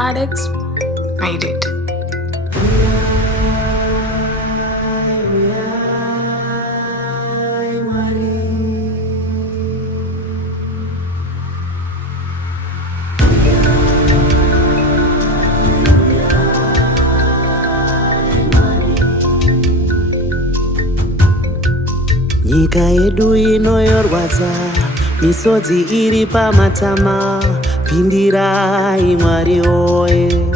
Tendex made it. Nyika yedu inoyorwadza, misodzi iri pamatama, pindirai Mwari woye.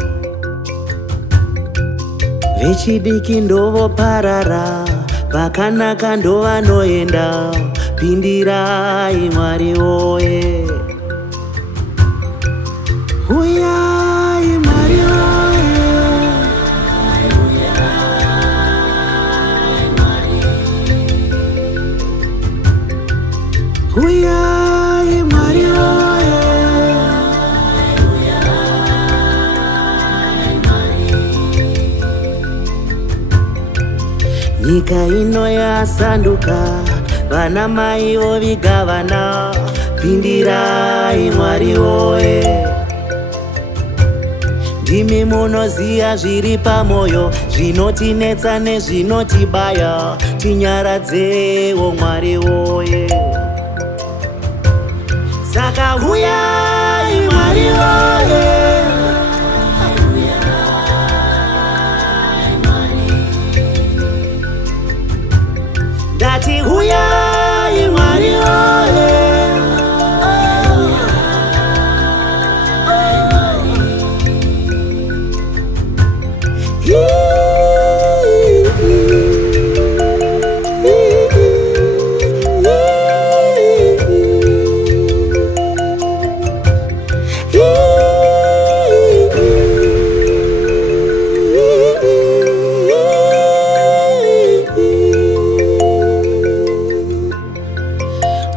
Vechidiki ndovoparara, vakanaka ndovanoenda, pindirai Mwari woye. Huyai Mwari woye. Huyai Mwari woye. Nyika ino yasanduka, vana mai voviga vana, pindirai Mwari woye. Ndimi munoziya zviri pamoyo, zvinotinetsa nezvinotibaya, tinyaradzewo Mwari woye. Saka huyai Mwari woye. Ndati huyai Mwari woye.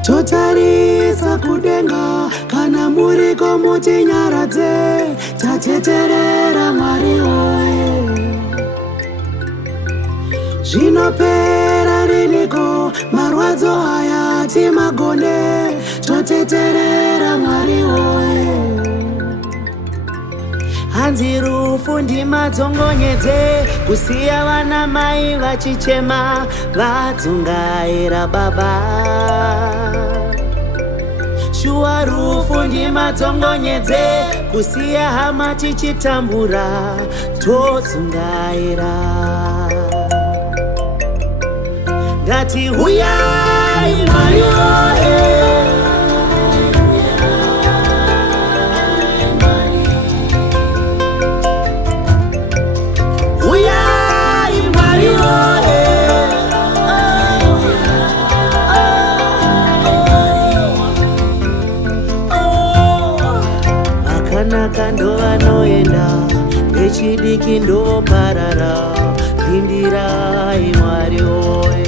Totarisa kudenga, kana muriko mutinyaradze, tateterera Mwari woye. Zvinopera riniko, marwadzo haya timagone, toteterera Mwari woye. Hanzi rufu ndimadzongonyedze, kusiya vana mai vachichema, vadzungaira baba. Shuwa rufu ndimadzongonyedze, kusiya hama tichitambura, todzungaira. Ndati huyai Mwari woye. Vakanaka ndovanoenda, vechidiki ndoparara, pindirai Mwari woye.